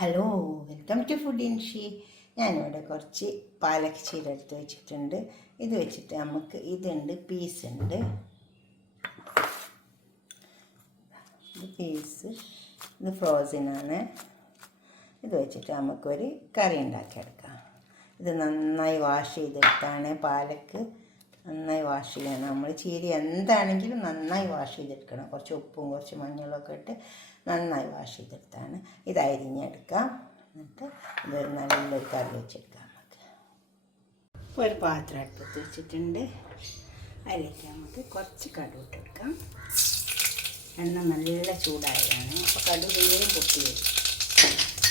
Hello, welcome to food ഇൻഷി. ഞാനിവിടെ കുറച്ച് പാലക് ചീര എടുത്ത് വെച്ചിട്ടുണ്ട്. ഇത് വെച്ചിട്ട് നമുക്ക് ഇതുണ്ട്, പീസ് ഉണ്ട്. ഇത് പീസ്, ഇത് ഫ്രോസനാണ്. ഇത് വെച്ചിട്ട് നമുക്കൊരു കറി ഉണ്ടാക്കിയെടുക്കാം. ഇത് നന്നായി വാഷ് ചെയ്തെടുത്താണ്. പാലക്ക് നന്നായി വാഷ് ചെയ്യണം. നമ്മൾ ചീര എന്താണെങ്കിലും നന്നായി വാഷ് ചെയ്തെടുക്കണം. കുറച്ച് ഉപ്പും കുറച്ച് മഞ്ഞളൊക്കെ ഇട്ട് നന്നായി വാഷ് ചെയ്തെടുത്താണ്. ഇത് അരിഞ്ഞെടുക്കാം. എന്നിട്ട് ഇതൊരു നല്ലൊരു കറി വെച്ചെടുക്കാം. നമുക്ക് ഇപ്പോൾ ഒരു പാത്രം അടുപ്പത്ത് വെച്ചിട്ടുണ്ട്. അതിലേക്ക് നമുക്ക് കുറച്ച് കടുക് ഇട്ടെടുക്കാം. എണ്ണ നല്ല ചൂടായതാണ്. അപ്പോൾ കടുക് വേഗം പൊട്ടി വരും.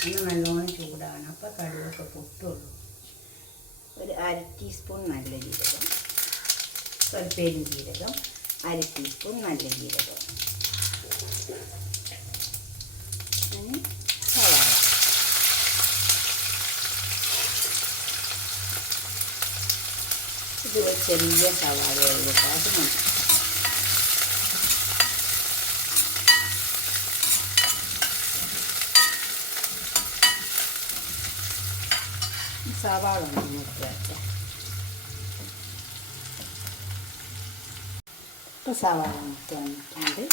എണ്ണ നല്ലോണം ചൂടാണ്. അപ്പോൾ കടുകൊക്കെ പൊട്ടുള്ളൂ. ഒരു 1/2 ടീസ്പൂൺ നല്ല ജീരകം, ഒരു പെരുംജീരകം, 1/2 ടീസ്പൂൺ നല്ല ജീരകം, സവാള. ഇത് ഒരു ചെറിയ സവാളയായിട്ട് അത് മതി. സവാള ഒന്ന് മുറിച്ച് വയ്ക്കാം. ഇപ്പോൾ സവാള മുറിച്ച് വന്നിട്ടുണ്ട്.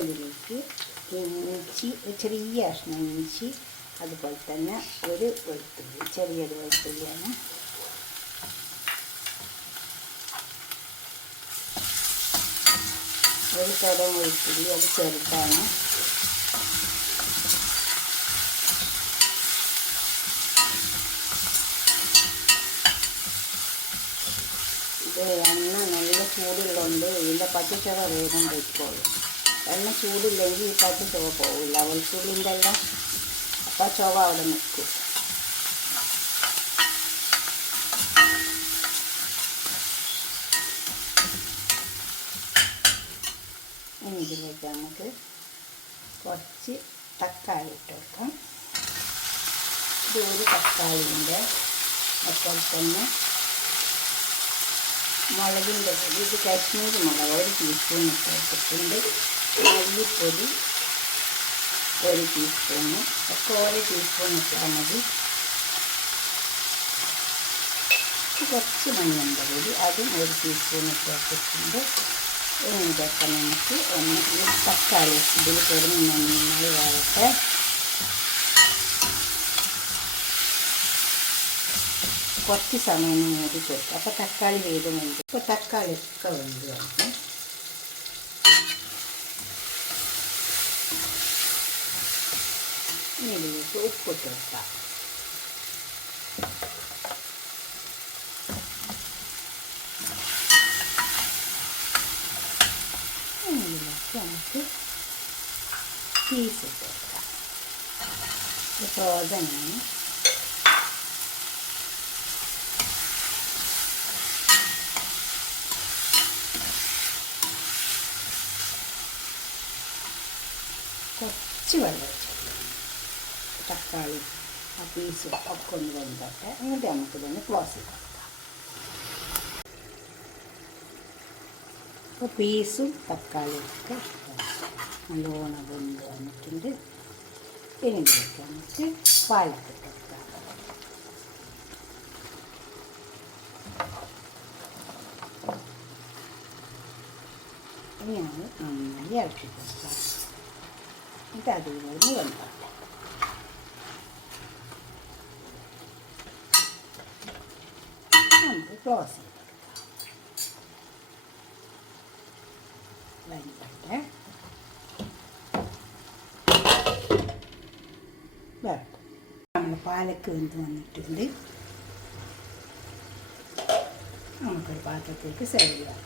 ഇതിലേക്ക് ഇഞ്ചി, ചെറിയ കഷ്ണം ഇഞ്ചി, അതുപോലെ തന്നെ ഒരു വെളുത്തുള്ളി, ചെറിയൊരു വെളുത്തുള്ളിയാണ്. ഒരു തരം വെളുത്തുള്ളി, അത് ചെറുതാണ്. ഇത് എണ്ണ നല്ല ചൂടുള്ളതുകൊണ്ട് ഇതിൻ്റെ പച്ചച്ചവ വേഗം പൊയ്ക്കോളും. എണ്ണ ചൂടില്ലെങ്കിൽ ഈ പച്ചച്ചവ പോകില്ല, വെളുത്തുള്ളിൻ്റെ എല്ലാം. അപ്പം ചുവ അവിടെ നിൽക്കും. ഇനി ഇതിലേക്ക് നമുക്ക് കുറച്ച് തക്കാളി ഇട്ട് വെക്കാം. ഇത് ഒരു തക്കാളിൻ്റെ, അതുപോലെ തന്നെ മുളകിൻ്റെ പൊടി, ഇത് കാശ്മീരി മുളക് 1 ടീസ്പൂൺ ഇട്ട് വെച്ചിട്ടുണ്ട്. മല്ലിപ്പൊടി 1 ടീസ്പൂണ്, ഒക്കെ 1 ടീസ്പൂൺ ഇട്ടാൽ മതി. കുറച്ച് മഞ്ഞളുടെ പൊടി, അതും 1 ടീസ്പൂൺ ഇട്ട് വെച്ചിട്ടുണ്ട്. ഇതൊക്കെ നമുക്ക് ഒന്ന് തക്കാളി ഇതിൽ കിടന്ന് നന്നായി വരട്ടെ. കുറച്ച് സമയം മൂടി കൊടുക്കും. അപ്പോൾ തക്കാളി വേഗം വെന്ത്. ഇപ്പോൾ തക്കാളി ഒക്കെ വെന്ത് വരണം. ഇതിലേക്ക് ഉപ്പിട്ട് വെക്കാം. ഇതിലേക്ക് നമുക്ക് പീസ് ഇട്ട് വെക്കാം. ഇത് ഫ്രോസനാണ്. കുറച്ച് വെള്ളം വെച്ചിട്ട് തക്കാളി ആ പീസും ഒക്കെ ഒന്ന് വെന്തട്ടെ. എന്നിട്ട് നമുക്കിതൊന്ന് ക്ലോസ് ചെയ്ത് കൊടുക്കാം. അപ്പോൾ പീസും തക്കാളിയും ഒക്കെ നല്ലോണം വെന്ത് വന്നിട്ടുണ്ട്. ഇനി ഇതിലേക്ക് നമുക്ക് പാലക്കിട്ട് കൊടുക്കാം. ഇനി നമ്മൾ നന്നായി ഇളക്കി കൊടുക്കാം. എന്നിട്ട് അതിൽ നിന്ന് വെന്തോട്ടെ. നമുക്ക് ക്ലോസ് ചെയ്ത് കൊടുക്കാം. വെന്തോട്ടെ. വേണം. നമ്മൾ പാലക്ക് വെന്ത് വന്നിട്ടുണ്ട്. നമുക്കൊരു പാത്രത്തിലേക്ക് സെർവ് ചെയ്യാം.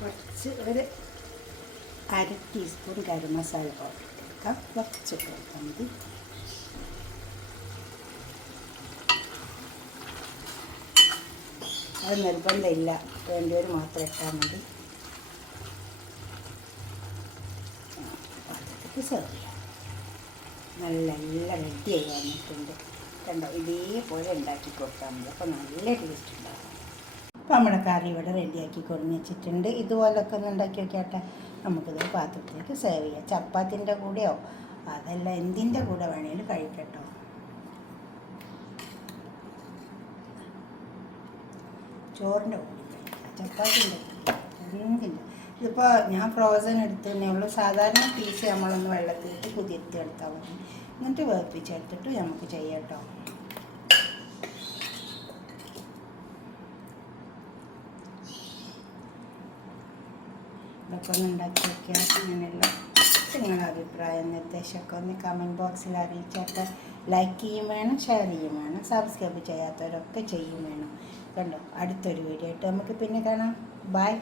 കുറച്ച് ഒരു 1/2 ടീസ്പൂൺ ഗരം മസാല പൗഡർ ഇട്ട് കൊടുക്കാം. കുറച്ചിട്ട് കൊടുത്താൽ മതി. അത് നിർബന്ധമില്ല, വേണ്ടിയവർ മാത്രം ഇട്ടാൽ മതി. പാത്രത്തിലേക്ക് സെർവ് ചെയ്യാം. എല്ലാം റെഡിയായി വന്നിട്ടുണ്ട്. കണ്ടോ, ഇതേപോലെ ഉണ്ടാക്കി കൊടുത്താൽ മതി. അപ്പോൾ നല്ല ടേസ്റ്റ് ഉണ്ടാകും. അപ്പോൾ നമ്മുടെ കറി ഇവിടെ റെഡിയാക്കി കൊടുന്ന് വെച്ചിട്ടുണ്ട്. ഇതുപോലൊക്കെ ഒന്ന് ഉണ്ടാക്കി നോക്കിയാട്ടെ. നമുക്കിത് പാത്രത്തിലേക്ക് സെർവ് ചെയ്യാം. ചപ്പാത്തിൻ്റെ കൂടെയോ അതല്ല എന്തിൻ്റെ കൂടെ വേണേലും കഴിക്കട്ടോ. ചോറിൻ്റെ കൂടെ കഴിക്കാം, ചപ്പാത്തിൻ്റെ എന്തില്ല. ഇതിപ്പോൾ ഞാൻ ഫ്രോസൺ എടുത്തു തന്നെ ഉള്ളൂ. സാധാരണ പീസ് നമ്മളൊന്ന് വെള്ളത്തിലിട്ട് കുതിർത്തി എടുത്താൽ മതി. എന്നിട്ട് വേപ്പിച്ചെടുത്തിട്ട് നമുക്ക് ചെയ്യാം കേട്ടോ. ഇതൊക്കെ ഒന്ന് ഉണ്ടാക്കി വയ്ക്കുക. അങ്ങനെയല്ല നിങ്ങളുടെ അഭിപ്രായം നിർദ്ദേശമൊക്കെ ഒന്ന് കമൻറ്റ് ബോക്സിൽ അറിയിച്ചോട്ടെ. ലൈക്ക് ചെയ്യും വേണം, ഷെയർ ചെയ്യും വേണം, സബ്സ്ക്രൈബ് ചെയ്യാത്തവരൊക്കെ ചെയ്യും വേണം. കണ്ടോ, അടുത്തൊരു വീഡിയോ ആയിട്ട് നമുക്ക് പിന്നെ കാണാം. ബൈ.